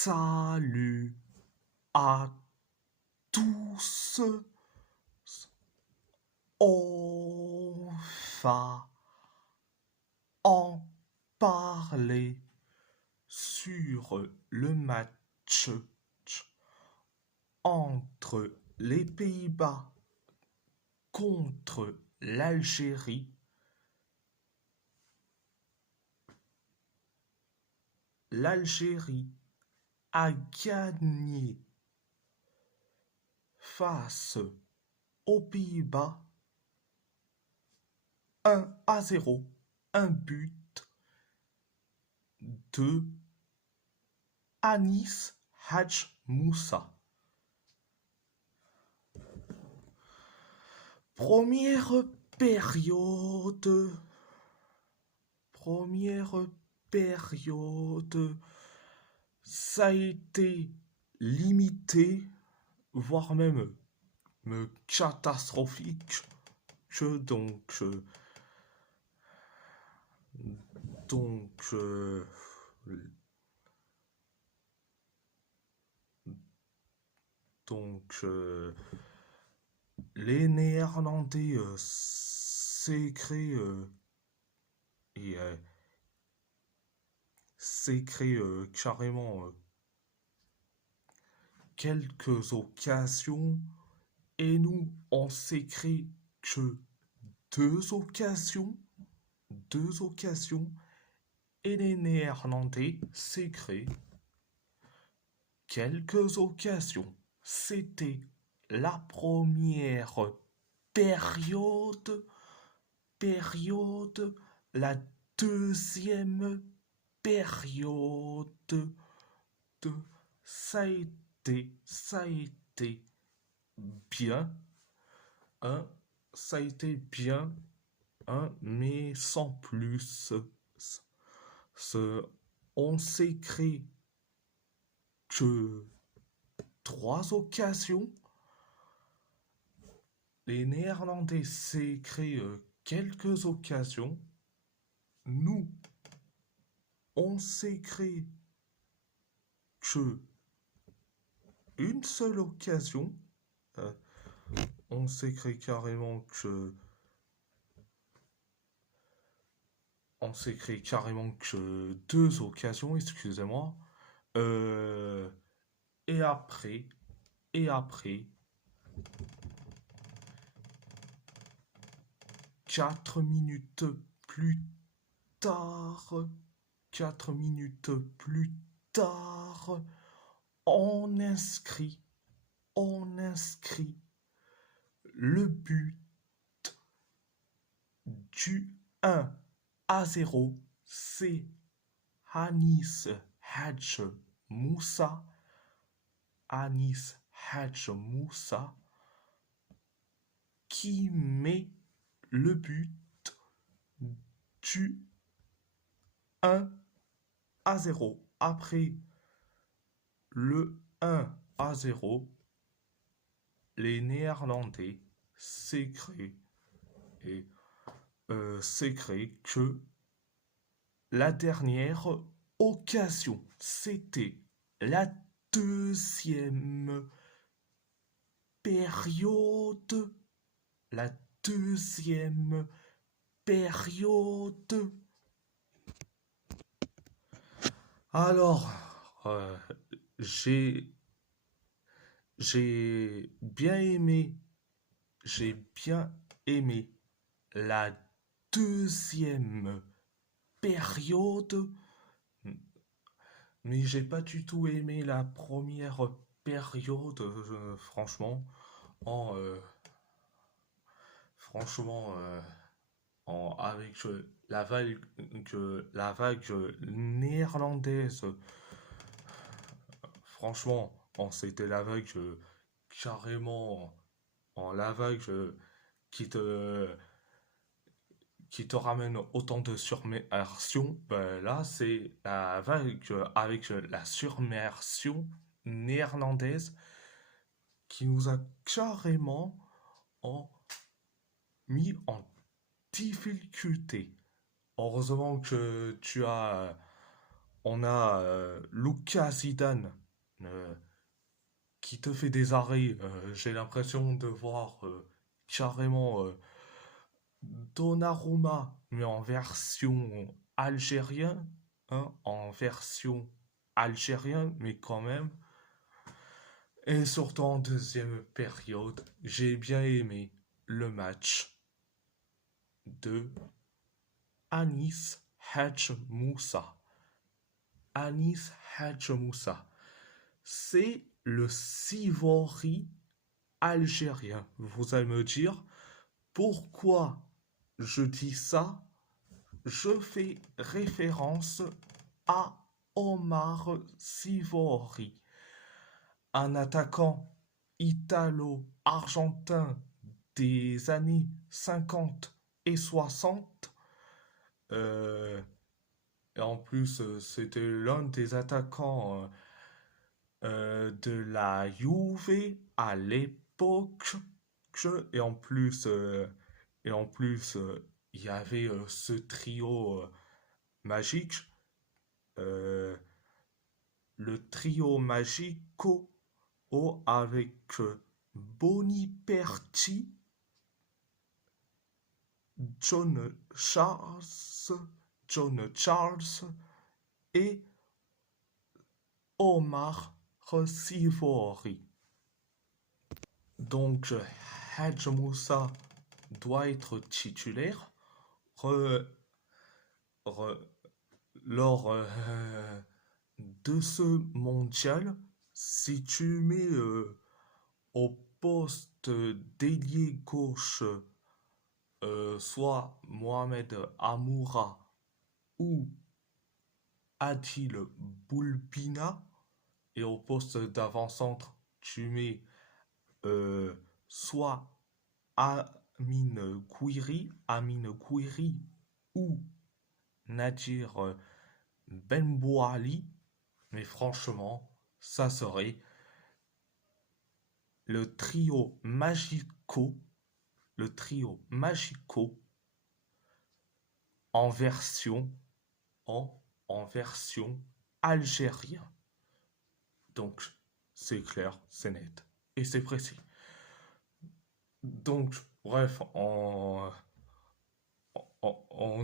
Salut à tous, on va en parler sur le match entre les Pays-Bas contre l'Algérie. L'Algérie a gagné face aux Pays-Bas 1-0, un but de Anis Hadj Moussa. Première période, première période, ça a été limité, voire même catastrophique. Que donc, les Néerlandais s'est créé carrément quelques occasions et nous on s'est créé que deux occasions et les Néerlandais s'est créé quelques occasions. C'était la première période, la deuxième période, ça a été bien, hein, ça a été bien, hein, mais sans plus. On s'est créé que trois occasions. Les Néerlandais s'est créé quelques occasions. Nous, on s'est créé que une seule occasion. Euh, on s'est créé carrément que. On s'est créé carrément que deux occasions, excusez-moi. Euh, et après, 4 minutes plus tard, 4 minutes plus tard, on inscrit le but du 1-0. C'est Anis Hadj Moussa. Anis Hadj Moussa qui met le but du 1-0. Après le 1-0, les Néerlandais s'est créé que la dernière occasion, c'était la deuxième période. La deuxième période. Alors, j'ai bien aimé, la deuxième période, mais j'ai pas du tout aimé la première période, franchement. En, franchement, avec la vague néerlandaise, franchement, c'était la vague carrément, la vague qui te ramène autant de surmersion. Ben là, c'est la vague avec la surmersion néerlandaise qui nous a carrément en, mis en difficulté. Heureusement que tu as On a Lucas Zidane euh, qui te fait des arrêts. J'ai l'impression de voir carrément Donnarumma, mais en version algérien, hein, en version algérien, mais quand même. Et surtout en deuxième période, j'ai bien aimé le match de Anis Hadj Moussa. Anis Hadj Moussa, c'est le Sivori algérien. Vous allez me dire pourquoi je dis ça? Je fais référence à Omar Sivori, un attaquant italo-argentin des années 50 et 60. Euh, et en plus, c'était l'un des attaquants de la Juve à l'époque. Et en plus, il y avait ce trio magique, euh, le trio magico avec Boniperti, John Charles, John Charles et Omar Sivori. Donc, Hadj Moussa doit être titulaire re- re- lors de ce mondial. Si tu mets au poste d'ailier gauche soit Mohamed Amoura ou Adil Boulbina, et au poste d'avant-centre, tu mets euh, soit Amine Gouiri ou Nadir Benbouali, mais franchement, ça serait le trio magico, le trio magico en version, en, en version algérien. Donc, c'est clair, c'est net et c'est précis. Donc, bref, on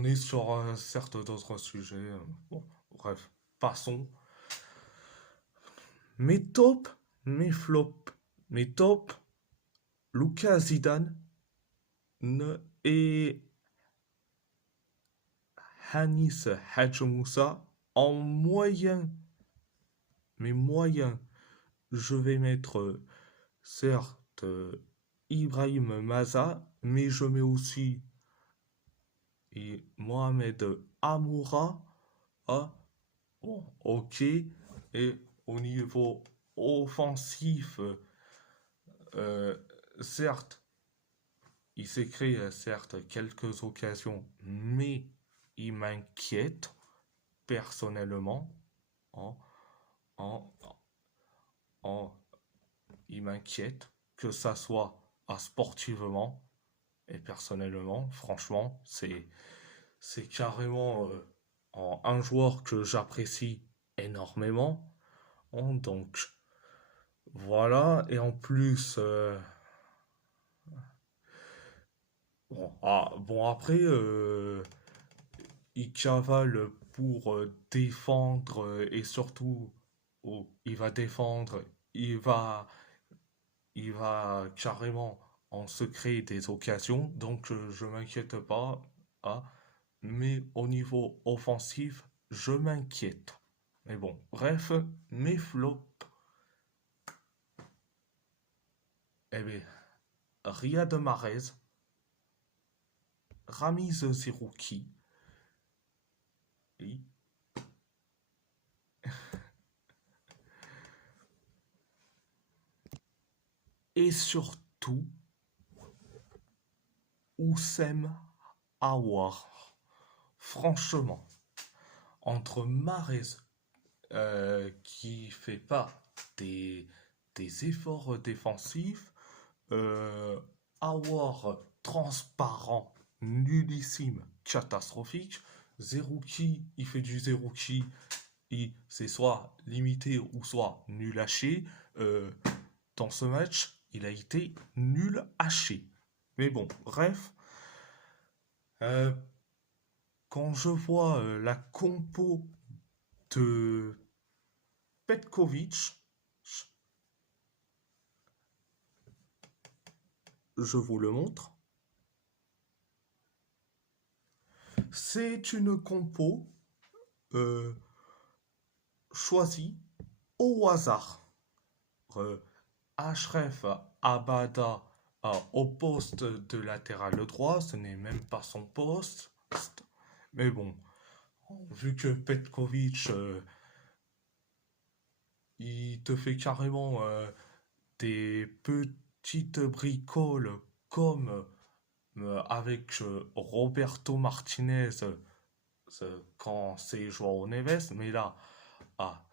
est sur certes d'autres sujets. Bon, bref, passons. Mes tops, mes flops, mes tops, Lucas Zidane et Hanis Hadj Moussa en moyen, mais moyen. Je vais mettre certes Ibrahim Maza, mais je mets aussi Mohamed Amoura. Ah, bon, ok. Et au niveau offensif, euh, certes, il s'est créé certes quelques occasions, mais il m'inquiète personnellement. Hein, en, en, il m'inquiète que ça soit sportivement et personnellement. Franchement, c'est carrément un joueur que j'apprécie énormément. Hein, donc voilà, et en plus, bon après, il cavale pour défendre et surtout, il va défendre, il va, il va carrément en se créer des occasions, donc je m'inquiète pas. Ah, mais au niveau offensif, je m'inquiète. Mais bon, bref, mes flops, eh bien, Riyad Mahrez, Ramiz Zerouki, et surtout Oussem Aouar. Franchement, entre Mahrez qui fait pas des, des efforts défensifs, Aouar transparent, nullissime, catastrophique. Zerouki, il fait du Zerouki Et c'est soit limité ou soit nul haché. Euh, dans ce match, il a été nul haché. Mais bon, bref, euh, quand je vois la compo de Petkovic, je vous le montre. C'est une compo euh, choisie au hasard. Euh, Ashraf Abada au poste de latéral droit, ce n'est même pas son poste. Mais bon, vu que Petkovic, il te fait carrément des petites bricoles comme avec Roberto Martinez quand c'est Joao Neves, mais là, ah,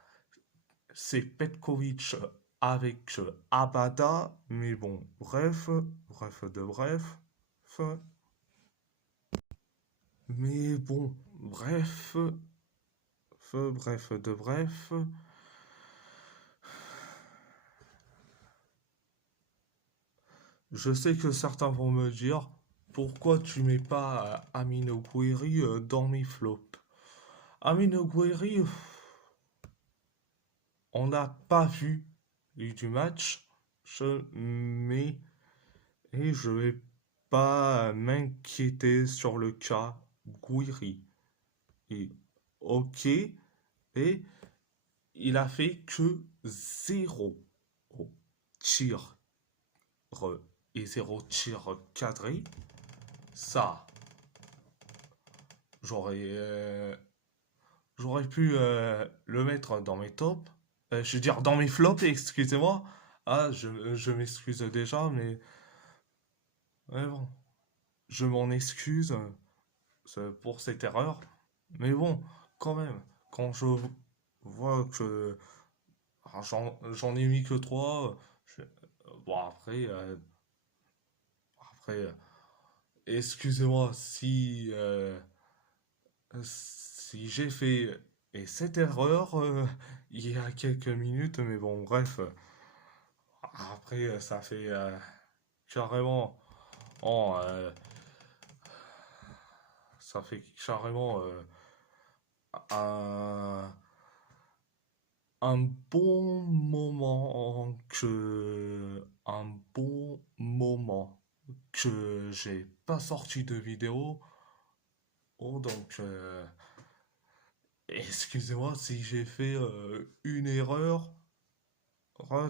c'est Petkovic avec Abada, mais bon, bref, bref de bref, mais bon, bref, bref de bref. Je sais que certains vont me dire, pourquoi tu mets pas Amine Gouiri dans mes flops? Amine Gouiri, on n'a pas vu du match, mais et je vais pas m'inquiéter sur le cas Gouiri. Et, ok, et il a fait que zéro tir et zéro tir cadré. Ça, j'aurais j'aurais pu le mettre dans mes tops. Je veux dire dans mes flops, excusez-moi. Ah, je m'excuse déjà, mais bon, je m'en excuse pour cette erreur. Mais bon, quand même, quand je vois que j'en ai mis que 3, bon après, excusez-moi si j'ai fait cette erreur il y a quelques minutes, mais bon, bref, après ça fait carrément, oh, ça fait carrément un, un bon moment que j'ai pas sorti de vidéo. Oh, donc, excusez-moi si j'ai fait une erreur.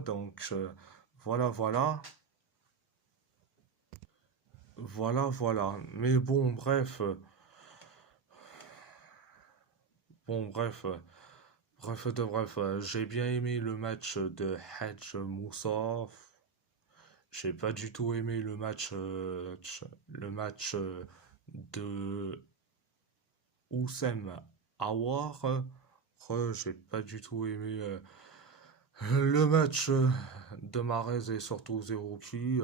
Donc, voilà, voilà. Voilà, voilà. Mais bon, bref. Bon, bref. Bref de bref. J'ai bien aimé le match de Hadj Moussa. J'ai pas du tout aimé le match de Oussem Aouar. J'ai pas du tout aimé le match de Mahrez et surtout Zerouki.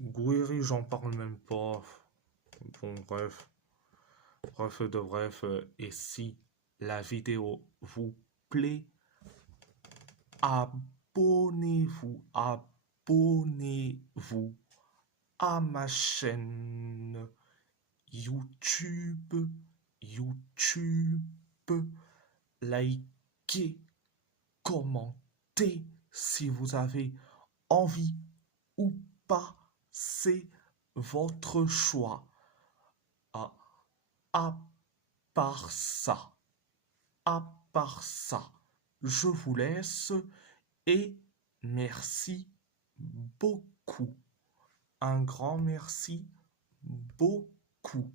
Gouiri, j'en parle même pas. Bon, bref. Bref de bref. Et si la vidéo vous plaît, abonnez-vous, abonnez-vous à ma chaîne YouTube, YouTube, likez, commentez si vous avez envie ou pas, c'est votre choix. À, à part ça, à part ça, je vous laisse et merci beaucoup. Un grand merci beaucoup.